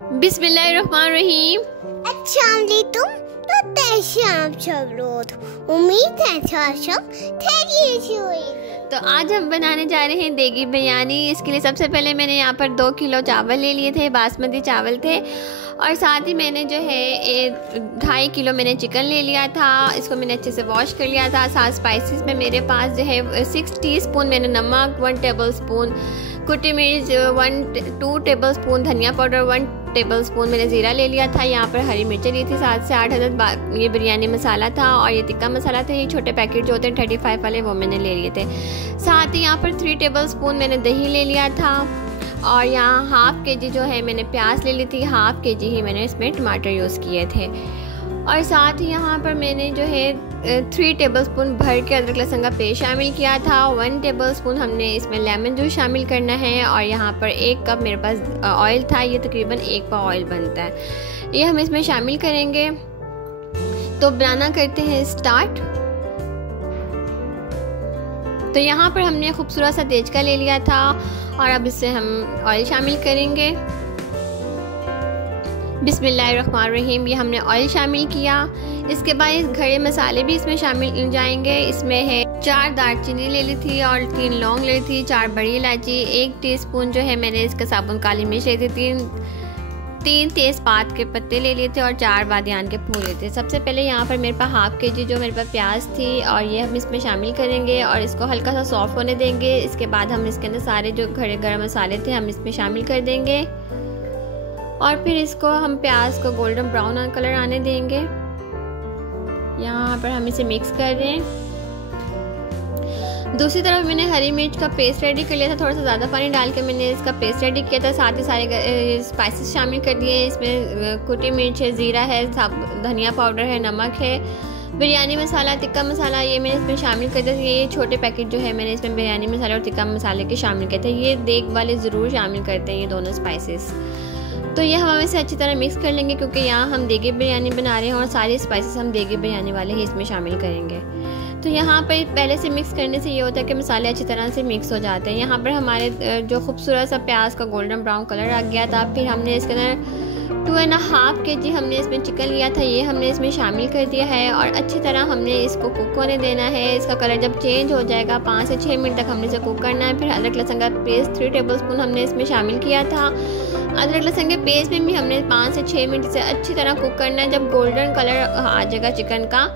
बिस्मिल्लाहिर्रहमानिर्रहीम। अस्सलामुअलैकुम। तो कैसे आप सब लोग? उम्मीद है सब खैरियत से होंगे। तो आज हम बनाने जा रहे हैं देगी बिरयानी। इसके लिए सबसे पहले मैंने यहाँ पर 2 किलो चावल ले लिए थे, बासमती चावल थे, और साथ ही मैंने जो है 2.5 किलो मैंने चिकन ले लिया था। इसको मैंने अच्छे से वॉश कर लिया था। साथ स्पाइसेस में मेरे पास जो है 6 टीस्पून मैंने नमक, 1 टेबलस्पून कुटी मिर्च, 2 टेबलस्पून धनिया पाउडर, 1 टेबलस्पून मैंने ज़ीरा ले लिया था। यहाँ पर हरी मिर्चें ली थी, 7 से 8 अदद ये बिरयानी मसाला था, और ये टिक्का मसाला था। ये छोटे पैकेट जो होते हैं 35 वाले, वो मैंने ले लिए थे। साथ ही यहाँ पर 3 टेबलस्पून मैंने दही ले लिया था, और यहाँ हाफ़ केजी जो है मैंने प्याज ले ली थी, हाफ़ केजी ही मैंने इसमें टमाटर यूज़ किए थे। और साथ ही यहाँ पर मैंने जो है 3 टेबलस्पून भर के अदरक लहसुन का पेस्ट शामिल किया था। 1 टेबलस्पून हमने इसमें लेमन जूस शामिल करना है, और यहाँ पर 1 कप मेरे पास ऑयल था। ये तकरीबन 1 पाव ऑयल बनता है, ये हम इसमें शामिल करेंगे। तो बनाना करते हैं स्टार्ट। तो यहाँ पर हमने खूबसूरत सा तेजका ले लिया था, और अब इससे हम ऑयल शामिल करेंगे। बिस्मिल्लाहिर्रहमानिर्रहीम। ये हमने ऑयल शामिल किया। इसके बाद खड़े मसाले भी इसमें शामिल हो जाएंगे। इसमें है 4 दालचीनी ले ली थी, और 3 लौंग ले ली थी, 4 बड़ी इलायची, 1 टीस्पून जो है मैंने इसका साबुन काली मिर्च ले थी, 3 तेज़पात के पत्ते ले लिए थे, और 4 बादियान के फूल लेते थे। सबसे पहले यहाँ पर मेरे पास हाफ़ केजी जो मेरे पास प्याज थी, और ये हम इसमें शामिल करेंगे और इसको हल्का सा सॉफ्ट होने देंगे। इसके बाद हम इसके अंदर सारे जो खड़े गरम मसाले थे हम इसमें शामिल कर देंगे, और फिर इसको हम प्याज को गोल्डन ब्राउन कलर आने देंगे। यहाँ पर हम इसे मिक्स कर रहे हैं। दूसरी तरफ मैंने हरी मिर्च का पेस्ट रेडी कर लिया था। थोड़ा सा ज़्यादा पानी डाल के मैंने इसका पेस्ट रेडी किया था। साथ ही सारे स्पाइसेस शामिल कर दिए। इसमें कुटी मिर्च है, ज़ीरा है, धनिया पाउडर है, नमक है, बिरयानी मसाला, टिक्का मसाला, ये मैंने इसमें शामिल कर दिया। ये छोटे पैकेट जो है मैंने इसमें बिरयानी मसाला और टिक्का मसाले के शामिल किए थे। ये देग वाले ज़रूर शामिल करते हैं ये दोनों स्पाइसेस। तो ये हम इसे अच्छी तरह मिक्स कर लेंगे, क्योंकि यहाँ हम देगी बिरयानी बना रहे हैं और सारे स्पाइसेस हम देगी बिरयानी वाले ही इसमें शामिल करेंगे। तो यहाँ पर पहले से मिक्स करने से ये होता है कि मसाले अच्छी तरह से मिक्स हो जाते हैं। यहाँ पर हमारे जो खूबसूरत सा प्याज का गोल्डन ब्राउन कलर आ गया था। फिर हमने इसके अंदर 2.5 केजी हमने इसमें चिकन लिया था, ये हमने इसमें शामिल कर दिया है, और अच्छी तरह हमने इसको कुक होने देना है। इसका कलर जब चेंज हो जाएगा 5 से 6 मिनट तक हमने इसे कुक करना है। फिर अदरक लहसुन का पेस्ट 3 टेबलस्पून हमने इसमें शामिल किया था। अदरक लहसुन के पेस्ट में भी हमने 5 से 6 मिनट से अच्छी तरह कुक करना है। जब गोल्डन कलर आ जाएगा चिकन का,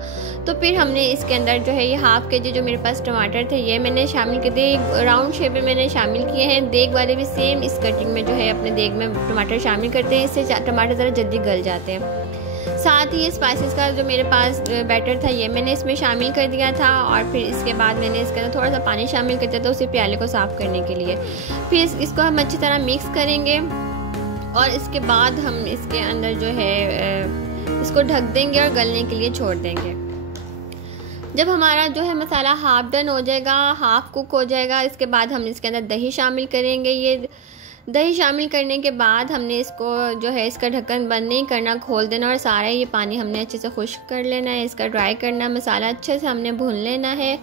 तो फिर हमने इसके अंदर जो है ये हाफ़ केजी जो मेरे पास टमाटर थे ये मैंने शामिल कर दिए। राउंड शेप में मैंने शामिल किए हैं। देग वाले भी सेम इस कटिंग में जो है अपने देग में टमाटर शामिल करते हैं, इससे टमाटर ज़रा जल्दी गल जाते हैं। साथ ही ये स्पाइसेस का जो मेरे पास बैटर था ये मैंने इसमें शामिल कर दिया था, और फिर इसके बाद मैंने इसके अंदर थोड़ा सा पानी शामिल कर दिया था उसी प्याले को साफ़ करने के लिए। फिर इसको हम अच्छी तरह मिक्स करेंगे, और इसके बाद हम इसके अंदर जो है इसको ढक देंगे और गलने के लिए छोड़ देंगे। जब हमारा जो है मसाला हाफ डन हो जाएगा, हाफ कुक हो जाएगा, इसके बाद हम इसके अंदर दही शामिल करेंगे। ये दही शामिल करने के बाद हमने इसको जो है इसका ढक्कन बंद नहीं करना, खोल देना, और सारा ये पानी हमने अच्छे से खुश्क कर लेना है, इसका ड्राई करना, मसाला अच्छे से हमने भून लेना है।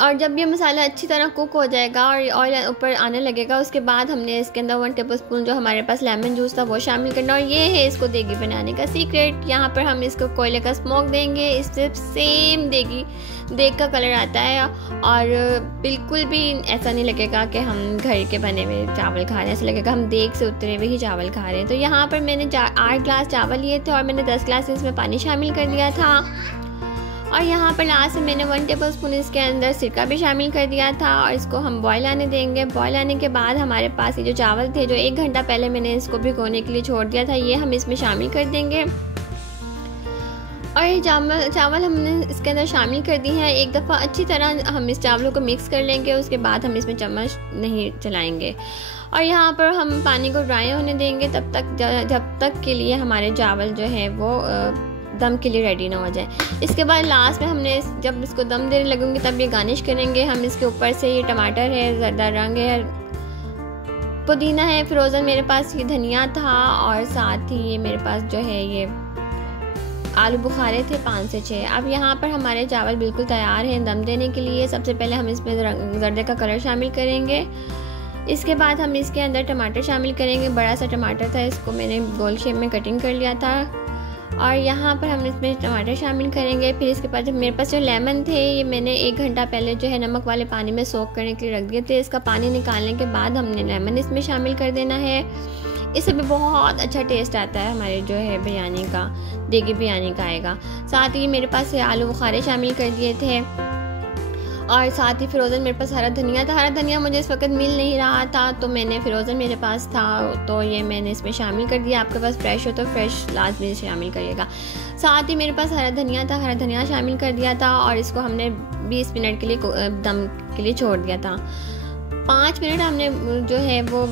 और जब ये मसाला अच्छी तरह कुक हो जाएगा और ऑयल ऊपर आने लगेगा, उसके बाद हमने इसके अंदर 1 टेबलस्पून जो हमारे पास लेमन जूस था वो शामिल करना। और ये है इसको देगी बनाने का सीक्रेट। यहाँ पर हम इसको कोयले का स्मोक देंगे, इससे सेम देग का कलर आता है, और बिल्कुल भी ऐसा नहीं लगेगा कि हम घर के बने हुए चावल खा रहे हैं, ऐसा लगेगा हम देग से उतरे हुए ही चावल खा रहे हैं। तो यहाँ पर मैंने 8 ग्लास चावल लिए थे, और मैंने 10 ग्लास इसमें पानी शामिल कर दिया था। और यहाँ पर लास्ट में मैंने 1 टेबलस्पून इसके अंदर सिरका भी शामिल कर दिया था, और इसको हम बॉयल आने देंगे। बॉयल आने के बाद हमारे पास ये जो चावल थे जो 1 घंटा पहले मैंने इसको भिगोने के लिए छोड़ दिया था, ये हम इसमें शामिल कर देंगे। और ये चावल हमने इसके अंदर शामिल कर दी हैं। एक दफ़ा अच्छी तरह हम इस चावलों को मिक्स कर लेंगे, उसके बाद हम इसमें चम्मच नहीं चलाएंगे। और यहाँ पर हम पानी को ड्राई होने देंगे जब तक के लिए हमारे चावल जो है वो दम के लिए रेडी ना हो जाए। इसके बाद लास्ट में हमने जब इसको दम देने लगेंगे तब ये गार्निश करेंगे। हम इसके ऊपर से ये टमाटर है, ज़रदा रंग है, पुदीना है फ्रोज़न, मेरे पास ये धनिया था, और साथ ही ये मेरे पास जो है ये आलू बुखारे थे 5 से 6। अब यहाँ पर हमारे चावल बिल्कुल तैयार हैं दम देने के लिए। सबसे पहले हम इसमें जर्दे का कलर शामिल करेंगे। इसके बाद हम इसके अंदर टमाटर शामिल करेंगे। बड़ा सा टमाटर था, इसको मैंने गोल शेप में कटिंग कर लिया था। और यहाँ पर हम इसमें टमाटर शामिल करेंगे। फिर इसके बाद मेरे पास जो लेमन थे, ये मैंने 1 घंटा पहले जो है नमक वाले पानी में सोक करने के लिए रख दिए थे। इसका पानी निकालने के बाद हमने लेमन इसमें शामिल कर देना है। इससे भी बहुत अच्छा टेस्ट आता है हमारे जो है बिरयानी का, देगी बिरयानी का आएगा। साथ ही मेरे पास आलू बुखारे शामिल कर दिए थे और साथ ही फ्रोज़न मेरे पास हरा धनिया था। हरा धनिया मुझे इस वक्त मिल नहीं रहा था, तो मैंने फ्रोज़न मेरे पास था तो ये मैंने इसमें शामिल कर दिया। आपके पास फ्रेश हो तो फ्रेश लाजमी शामिल करिएगा। साथ ही मेरे पास हरा धनिया था, हरा धनिया शामिल कर दिया था और इसको हमने 20 मिनट के लिए दम के लिए छोड़ दिया था। 5 मिनट हमने जो है वो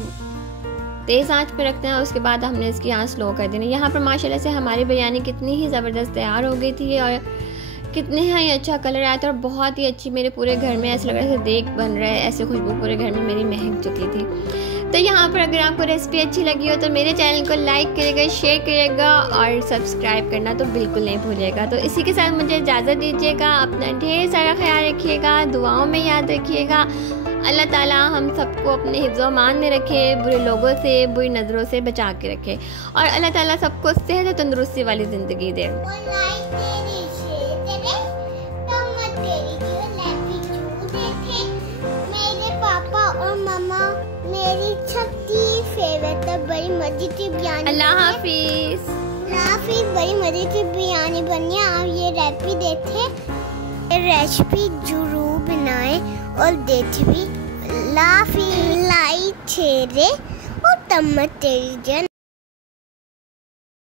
तेज़ आंच पे रखते हैं। उसके बाद हमने इसकी आंच स्लो कर देनी। यहाँ पर माशाल्लाह से हमारी बिरयानी कितनी ही ज़बरदस्त तैयार हो गई थी और कितने ही अच्छा कलर आया था और बहुत ही अच्छी, मेरे पूरे घर में ऐसा लग रहा था देग बन रहा है, ऐसे खुशबू पूरे घर में मेरी महक चुकी थी। तो यहाँ पर अगर आपको रेसिपी अच्छी लगी हो तो मेरे चैनल को लाइक करिएगा, शेयर करिएगा और सब्सक्राइब करना तो बिल्कुल नहीं भूलिएगा। तो इसी के साथ मुझे इजाज़त दीजिएगा। अपना ढेर सारा ख्याल रखिएगा, दुआओं में याद रखिएगा। अल्लाह ताला हम सबको अपने हिफ्ज़-ओ-अमान में रखे, बुरे लोगों से, बुरी नज़रों से बचा के रखे और अल्लाह ताला सबको सेहत और तंदुरुस्ती वाली ज़िंदगी दे। बड़ी मजे की बिरयानी। अल्लाह हाफिज़। बड़ी मजे की बिरयानी बनी। आप ये रेसिपी जरूर बनाएं और देखें भी। लाइक शेयर और तम्मत तेरी जन।